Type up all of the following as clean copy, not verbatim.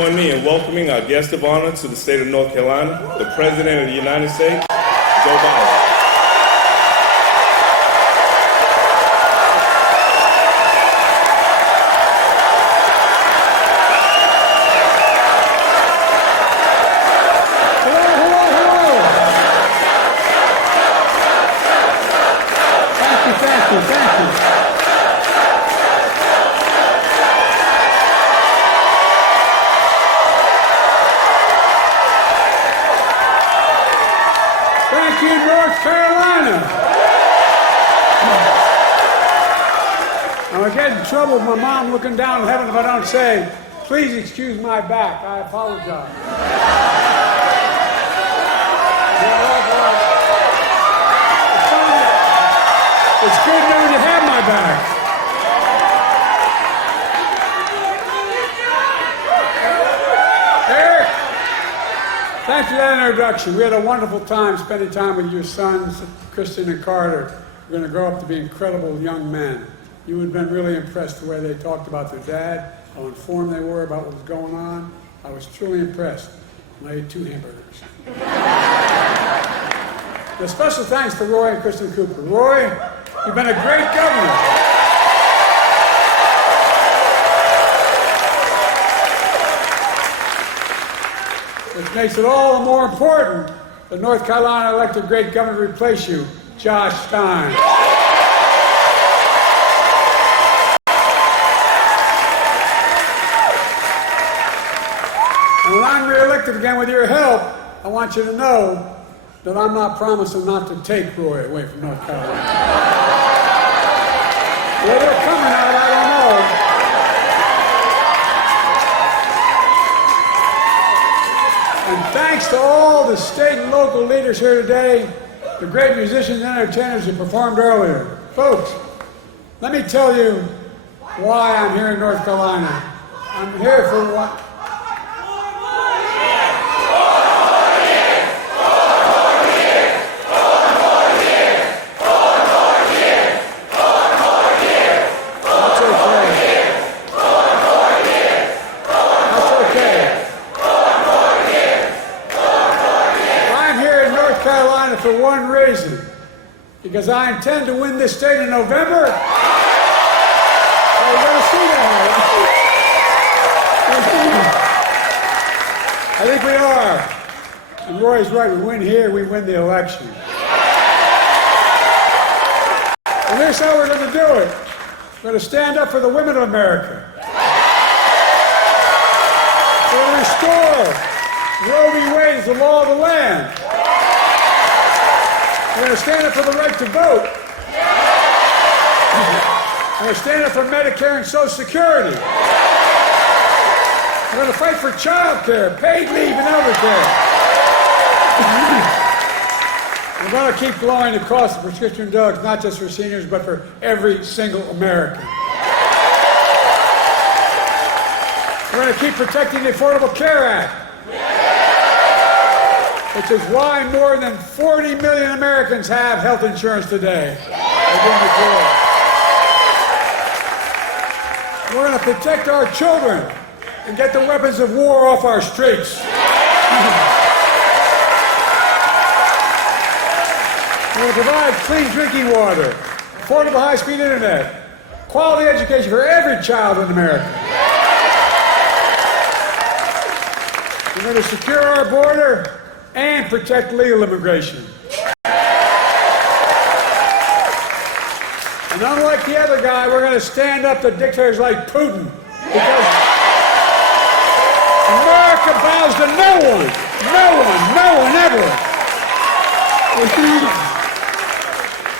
Join me in welcoming our guest of honor to the state of North Carolina, the President of the United States, Joe Biden. Thank you, North Carolina. I get in trouble with my mom looking down in heaven if I don't say, please excuse my back. I apologize. It's good knowing you have my back. Eric, thanks for that introduction. We had a wonderful time spending time with your sons, Kristen and Carter. We're going to grow up to be incredible young men. You would have been really impressed the way they talked about their dad, how informed they were about what was going on. I was truly impressed. And I ate 2 hamburgers. A special thanks to Roy and Kristen Cooper. Roy, you've been a great governor. Which makes it all the more important that North Carolina elected a great governor to replace you, Josh Stein. And when I'm re-elected again with your help, I want you to know that I'm not promising not to take Roy away from North Carolina. Where they're coming out, I don't know. And thanks to all the state and local leaders here today, the great musicians and entertainers who performed earlier. Folks, let me tell you why I'm here in North Carolina. I'm here for what? For one reason, because I intend to win this state in November. We're going to see that. I think we are. And Roy's right, we win here, we win the election. And here's how we're going to do it. We're going to stand up for the women of America. We're going to restore Roe v. Wade as the law of the land. We're going to stand up for the right to vote. We're going to stand up for Medicare and Social Security. We're going to fight for child care, paid leave, and elder care. We're going to keep lowering the cost of prescription drugs, not just for seniors, but for every single American. We're going to keep protecting the Affordable Care Act, which is why more than 40 million Americans have health insurance today. We're going to protect our children and get the weapons of war off our streets. We're going to provide clean drinking water, affordable high-speed internet, quality education for every child in America. We're going to secure our border and protect legal immigration. And unlike the other guy, we're going to stand up to dictators like Putin, because America bows to no one ever.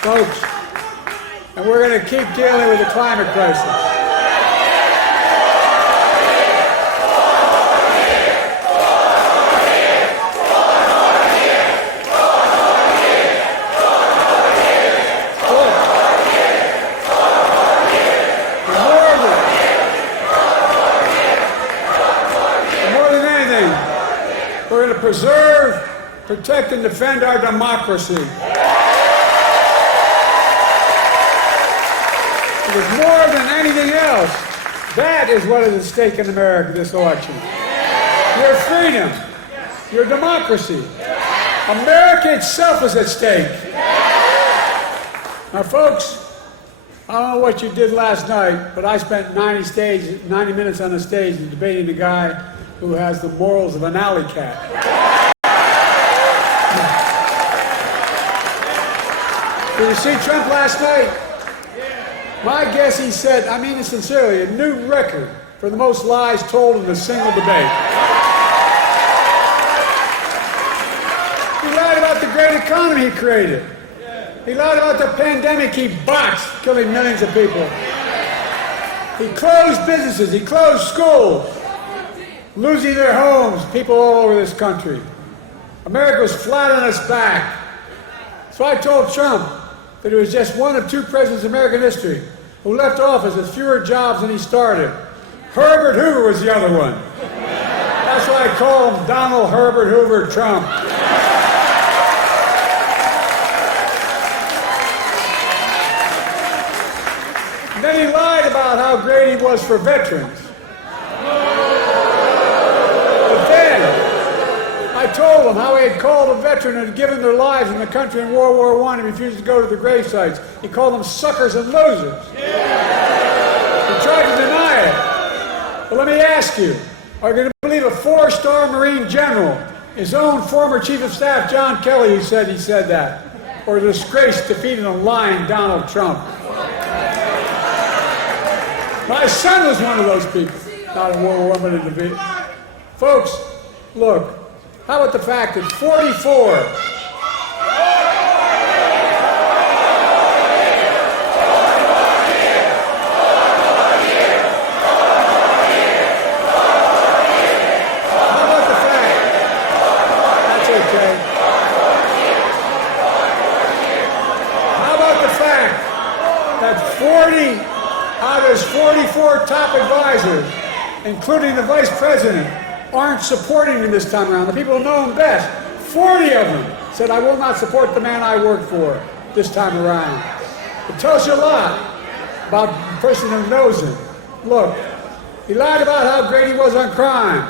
Folks, and we're going to keep dealing with the climate crisis. Preserve, protect, and defend our democracy. Because more than anything else, that is what is at stake in America this election. your freedom, your democracy. America itself is at stake. Now, folks, I don't know what you did last night, but I spent 90 minutes on the stage debating the guy who has the morals of an alley cat. Did you see Trump last night? My guess he set, I mean it sincerely, a new record for the most lies told in a single debate. He lied about the great economy he created. He lied about the pandemic he botched, killing millions of people. He closed businesses, he closed schools, losing their homes, people all over this country. America was flat on its back. So I told Trump that it was just one of two presidents in American history who left office with fewer jobs than he started. Herbert Hoover was the other one. That's why I call him Donald Herbert Hoover Trump. And then he lied about how great he was for veterans. But then I told him how he had called a veteran who had given their lives in the country in World War I and refused to go to the grave sites. He called them suckers and losers. He tried to deny it. But let me ask you, are you going to believe a 4-star Marine general, his own former Chief of Staff, John Kelly, who said he said that? Or a disgrace defeating a lying Donald Trump? My son was one of those people, not in World War I, but in the folks, look, how about the fact that 44 out of his 44 top advisors, including the vice president, aren't supporting him this time around. The people who know him best, 40 of them said, I will not support the man I work for this time around. It tells you a lot about the person who knows him. Look, he lied about how great he was on crime.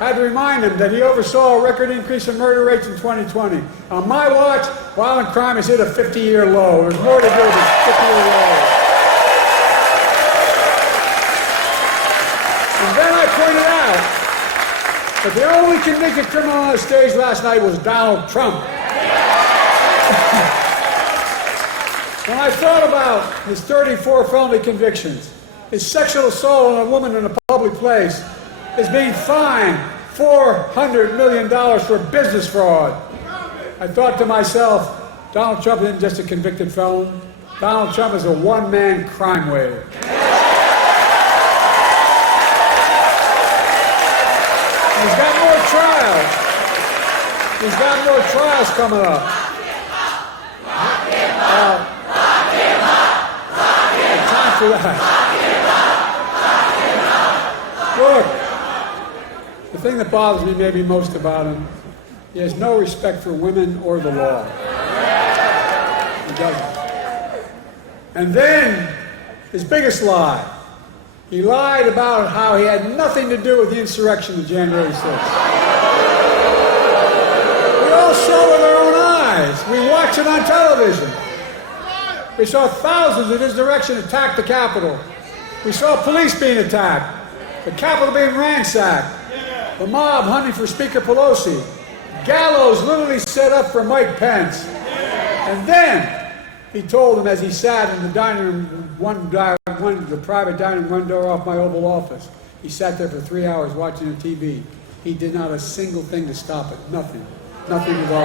I had to remind him that he oversaw a record increase in murder rates in 2020. On my watch, violent crime has hit a 50-year low. There's more to do with this 50-year low. And then I pointed out that the only convicted criminal on the stage last night was Donald Trump. When I thought about his 34 felony convictions, his sexual assault on a woman in a public place, his being fined $400 million for business fraud, I thought to myself, Donald Trump isn't just a convicted felon. Donald Trump is a one-man crime wave. He's got more trials. He's got more trials coming up. Lock him up. Lock him up. Lock him up. Time for that. Look, the thing that bothers me maybe most about him, he has no respect for women or the law. He doesn't. And then, his biggest lie. He lied about how he had nothing to do with the insurrection of January 6th. We all saw it with our own eyes. We watched it on television. We saw thousands in his direction attack the Capitol. We saw police being attacked, the Capitol being ransacked, the mob hunting for Speaker Pelosi, gallows literally set up for Mike Pence. And then he told him as he sat in the dining room, the private dining room, one door off my Oval Office. He sat there for 3 hours watching the TV. He did not a single thing to stop it. Nothing. Nothing at all.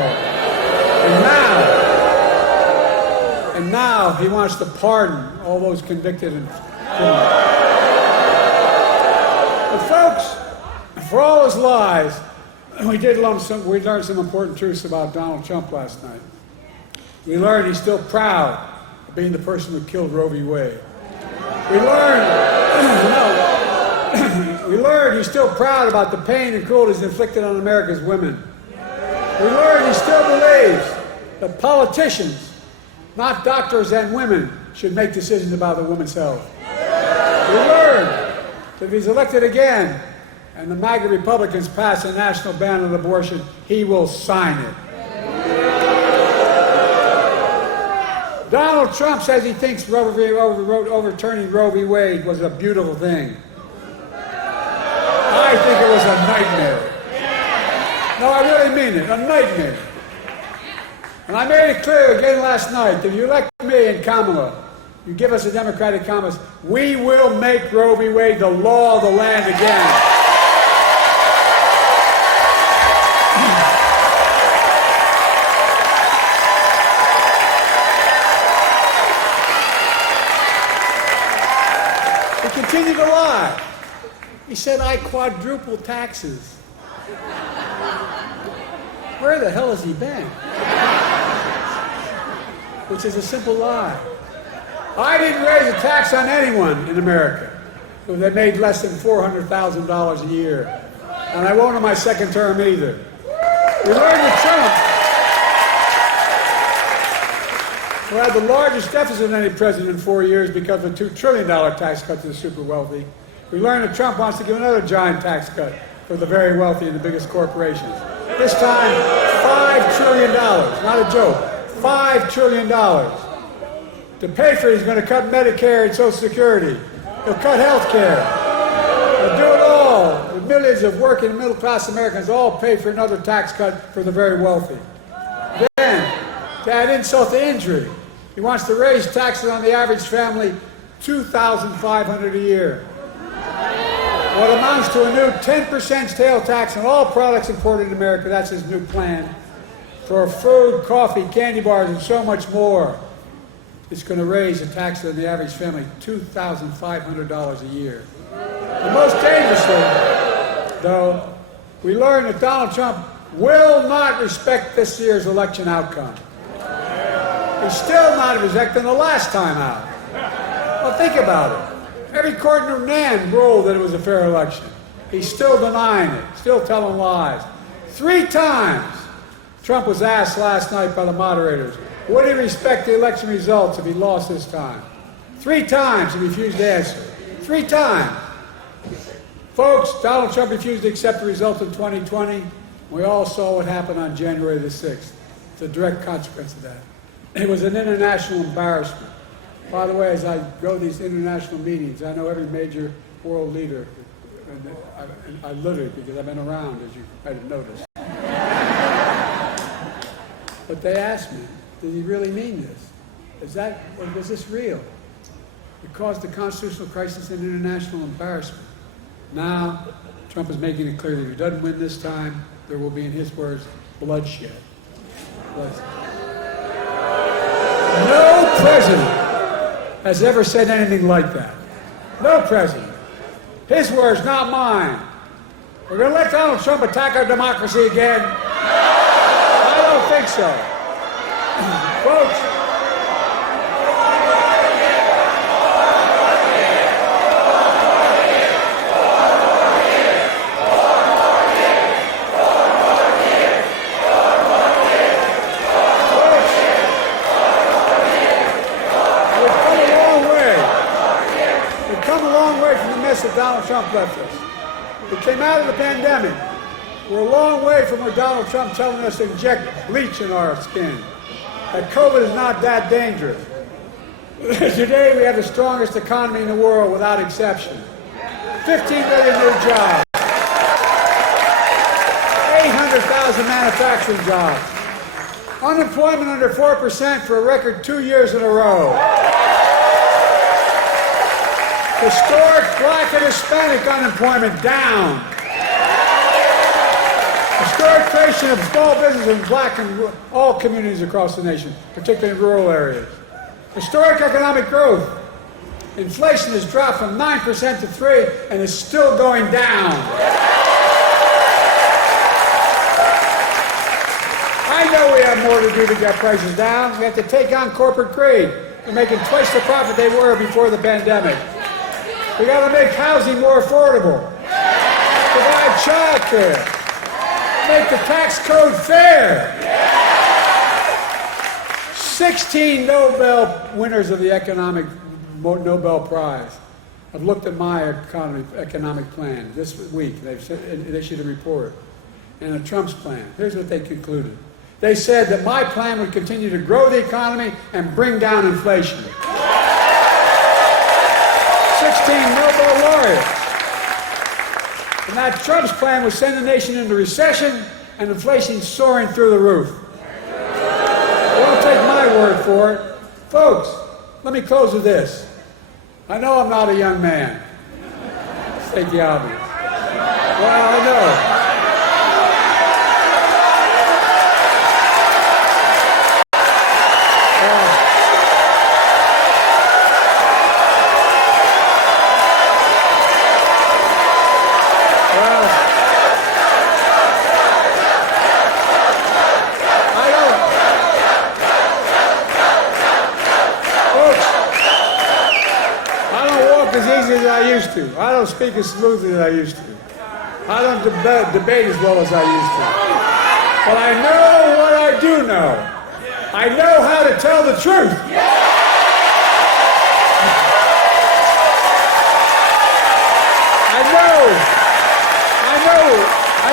And now he wants to pardon all those convicted and criminals. But folks, for all his lies, we learned some important truths about Donald Trump last night. We learned he's still proud of being the person who killed Roe v. Wade. We learned he's still proud about the pain and cruelties inflicted on America's women. We learned he still believes that politicians, not doctors and women, should make decisions about the woman's health. We learned that if he's elected again, and the MAGA Republicans pass a national ban on abortion, he will sign it. Donald Trump says he thinks overturning Roe v. Wade was a beautiful thing. I think it was a nightmare. No, I really mean it, a nightmare. And I made it clear again last night that if you elect me and Kamala, you give us a Democratic Congress, we will make Roe v. Wade the law of the land again. He continued to lie. He said, I quadruple taxes. Where the hell has he been? Which is a simple lie. I didn't raise a tax on anyone in America who they made less than $400,000 a year. And I won't in my second term either. We learned with Trump, who had the largest deficit of any president in 4 years because of a $2 trillion tax cut to the super wealthy. We learned that Trump wants to give another giant tax cut for the very wealthy and the biggest corporations. This time, $5 trillion, not a joke, $5 trillion. To pay for it, he's going to cut Medicare and Social Security. He'll cut health care. He'll do it all. The millions of working and middle-class Americans all pay for another tax cut for the very wealthy. Then, to add insult to injury, he wants to raise taxes on the average family $2,500 a year. What amounts to a new 10% sales tax on all products imported in America. That's his new plan. For food, coffee, candy bars, and so much more. It's going to raise the taxes on the average family $2,500 a year. The most dangerous thing, though, we learned that Donald Trump will not respect this year's election outcome. He's still not respecting the last time out. Well, think about it. Every court in Nan ruled that it was a fair election. He's still denying it, still telling lies. 3 times Trump was asked last night by the moderators, would he respect the election results if he lost this time? 3 times he refused to answer. 3 times. Folks, Donald Trump refused to accept the results in 2020. We all saw what happened on January the 6th. It's a direct consequence of that. It was an international embarrassment. By the way, as I go to these international meetings, I know every major world leader, and I literally, because I've been around, as you might have noticed. But they asked me, did he really mean this? Was this real? It caused a constitutional crisis and international embarrassment. Now, Trump is making it clear that if he doesn't win this time, there will be, in his words, bloodshed. No president has ever said anything like that. No president. His words, not mine. We're going to let Donald Trump attack our democracy again? I don't think so. Folks, that Donald Trump left us. We came out of the pandemic. We're a long way from where Donald Trump telling us to inject bleach in our skin. That COVID is not that dangerous. Today we have the strongest economy in the world without exception. 15 million new jobs. 800,000 manufacturing jobs. Unemployment under 4% for a record 2 years in a row. Historic black and Hispanic unemployment down. Historic creation of small businesses in black and all communities across the nation, particularly in rural areas. Historic economic growth. Inflation has dropped from 9% to 3% and is still going down. I know we have more to do to get prices down. We have to take on corporate greed. They're making twice the profit they were before the pandemic. We got to make housing more affordable, provide child care, make the tax code fair. 16 Nobel winners of the economic Nobel Prize have looked at my economic plan this week. They've issued a report. And Trump's plan. Here's what they concluded. They said that my plan would continue to grow the economy and bring down inflation. 16 Nobel laureates. And that Trump's plan would send the nation into recession and inflation soaring through the roof. Don't take my word for it. Folks, let me close with this. I know I'm not a young man. State the obvious. Well, I know. I don't speak as smoothly as I used to. I don't debate as well as I used to. But I know what I do know. I know how to tell the truth. I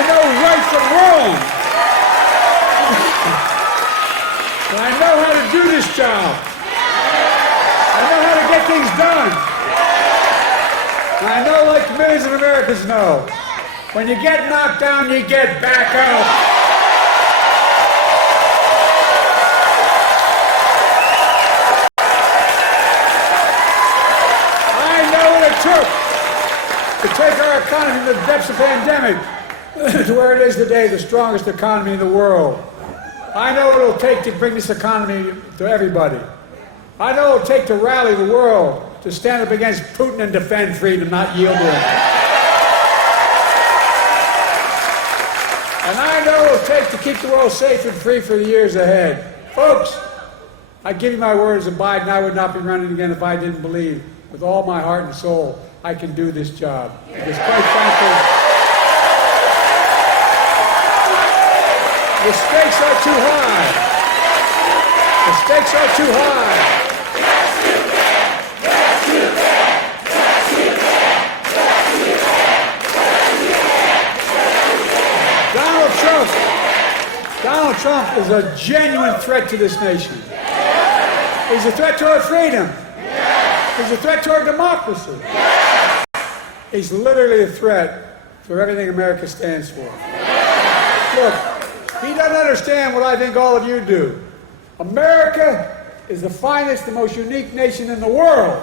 know right from wrong. And I know how to do this job. I know how to get things done. And I know, like millions of Americans know, when you get knocked down, you get back up. I know what it took to take our economy to the depths of the pandemic to where it is today, the strongest economy in the world. I know what it'll take to bring this economy to everybody. I know what it'll take to rally the world to stand up against Putin and defend freedom, not yield to him. And I know what it'll take to keep the world safe and free for the years ahead. Folks, I give you my word as a Biden, I would not be running again if I didn't believe with all my heart and soul I can do this job. Because quite frankly, the stakes are too high. The stakes are too high. Donald Trump is a genuine threat to this nation. He's a threat to our freedom. He's a threat to our democracy. He's literally a threat for everything America stands for. Look, he doesn't understand what I think all of you do. America is the finest, the most unique nation in the world.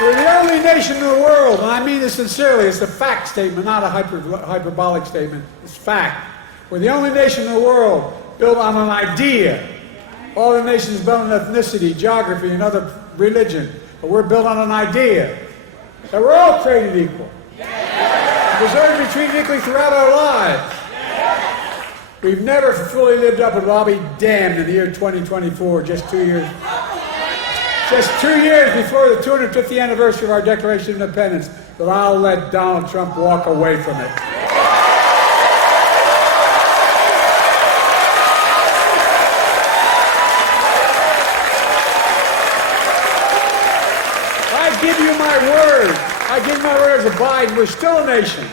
We're the only nation in the world, and I mean this sincerely, it's a fact statement, not a hyperbolic statement, it's fact. We're the only nation in the world built on an idea. All the nations built on ethnicity, geography, and other religion, but we're built on an idea that we're all created equal. Deserve to be treated equally throughout our lives. We've never fully lived up to it, but I'll be damned in the year 2024, just 2 years before the 250th anniversary of our Declaration of Independence, that I'll let Donald Trump walk away from it. I give you my word as a Biden, we're still a nation.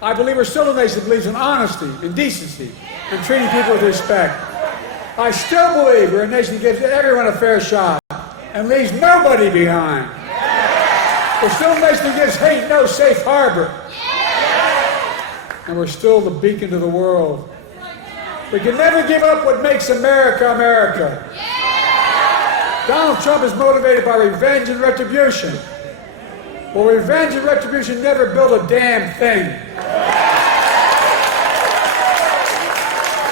I believe we're still a nation that believes in honesty and decency and treating people with respect. I still believe we're a nation that gives everyone a fair shot and leaves nobody behind. We're still a nation that gives hate no safe harbor. And we're still the beacon to the world. We can never give up what makes America, America. Donald Trump is motivated by revenge and retribution. Well, revenge and retribution never build a damn thing.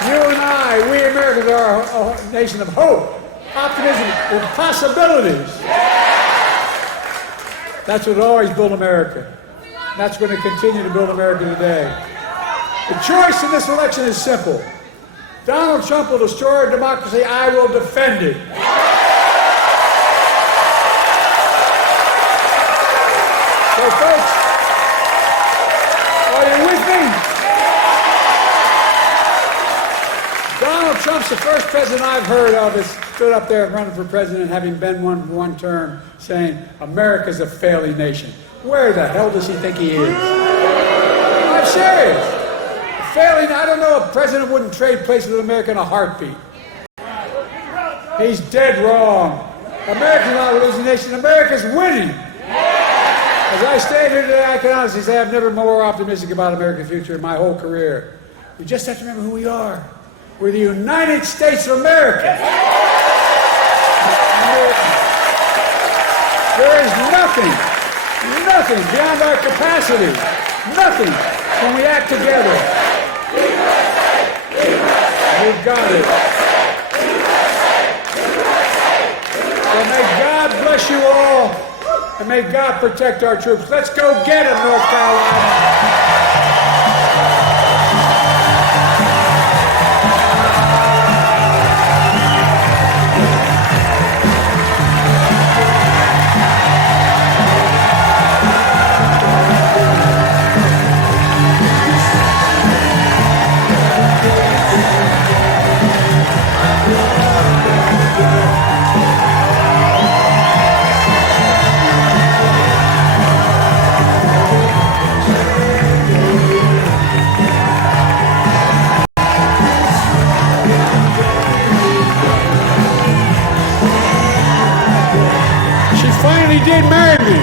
You and I, we Americans are a nation of hope, optimism, and possibilities. That's what always built America. That's going to continue to build America today. The choice in this election is simple. Donald Trump will destroy our democracy. I will defend it. So, folks, are you with me? Donald Trump's the first president I've heard of stood up there running for president, having been one term, saying, America's a failing nation. Where the hell does he think he is? I'm serious. A failing, I don't know, a president wouldn't trade places with America in a heartbeat. He's dead wrong. America's not a losing nation. America's winning. As I stand here today, I can honestly say I've never been more optimistic about America's future in my whole career. We just have to remember who we are. We're the United States of America. There is nothing beyond our capacity, nothing when we act together. We've got it. So may God bless you all, and may God protect our troops. Let's go get them, North Carolina. He did marry me.